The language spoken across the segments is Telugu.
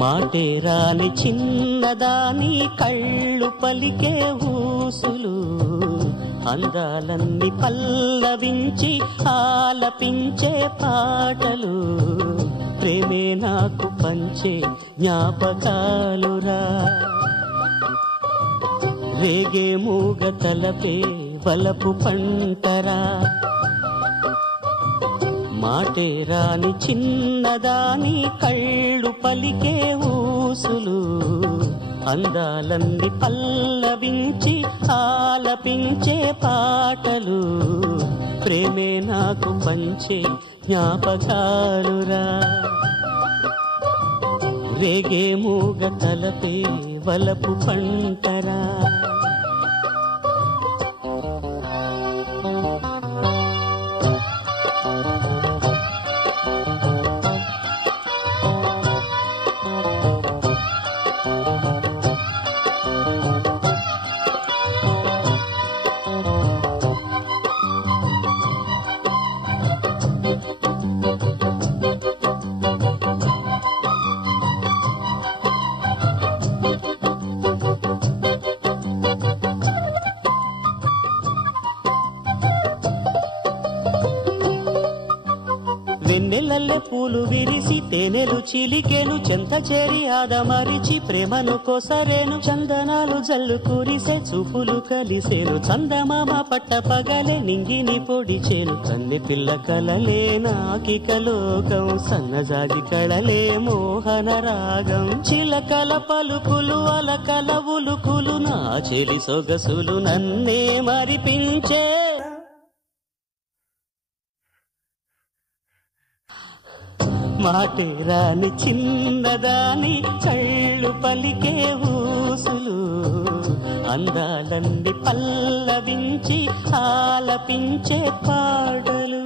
మాటే రాని చిన్నదాని కళ్ళు పలికే ఊసులు అందాలన్నీ పల్లవించి ఆలపించే పాటలు ప్రేమే నాకు పంచే జ్ఞాపకాలురా రేగే మూగ తలపే వలపు పంటరా మాటే రాని చిన్నదాని కళ్ళు పలికే ఊసులు అందాలన్నీ పల్లవించి ఆలపించే పాటలు ప్రేమే నాకు పంచే జ్ఞాపకాలురా రేగే మూగ తలపే వలపు పంటరా వెన్నెలల్లె పూలు విరిసి తేనెలు చిలికెను చెంత చేరి ఆదమరిచి ప్రేమను కోసరేను చందనాలు జల్లు కురిసే చూపులు కలిసేను చందమామ పట్ట పగలే నింగిని పొడిచేను కన్నె పిల్ల కలలే నాకిక లోకం సన్నజాజి కళలే మోహన రాగం చిలకల పలుకులు అలకల ఉలుకులు నా చెలి సొగసులు నన్నే మరిపించే మాటే రాని చిన్నదాని కళ్ళు పలికే ఊసులు అందాలన్నీ పల్లవించి ఆలపించే పాటలు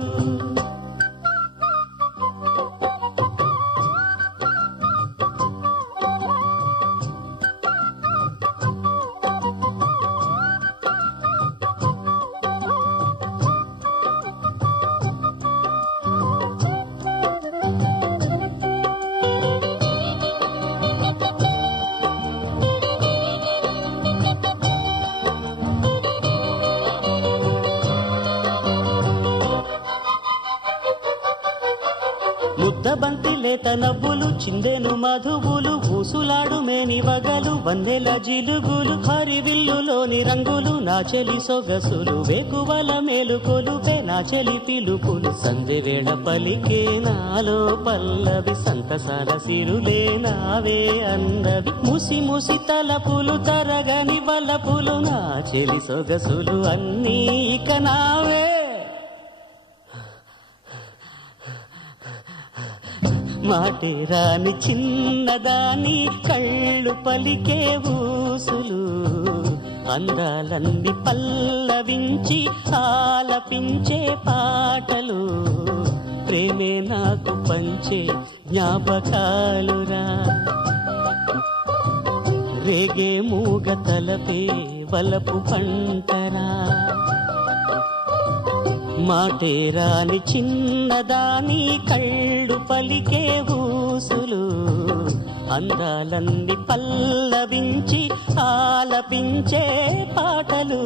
ముద్దబంతి లేత నవ్వులు చిందెను మధువులు ఊసులాడు మేని వగలు వన్నెల జిలుగులు హరివిల్లులోని రంగులు నా చెలి సొగసులు వేకువల మేలుకొలుపే నా చెలి పిలుపులు సంధ్యవేళ పలికే నాలో పల్లవి సంతసాల సిరులే నావే అన్నవి ముసి ముసి తలపులు తరగని వలపులు నా చెలి సొగసులు అన్నీ ఇక నావే మాటే రాని చిన్నదాని కళ్ళు పలికే ఊసులు అందాలన్నీ పల్లవించి ఆలపించే పాటలు ప్రేమే నాకు పంచే జ్ఞాపకాలురా రేగే మూగ తలపే వలపు పంటరా మాటే రాని చిన్నదాని కళ్ళు పలికే ఊసులు అందాలన్నీ పల్లవించి ఆలపించే పాటలు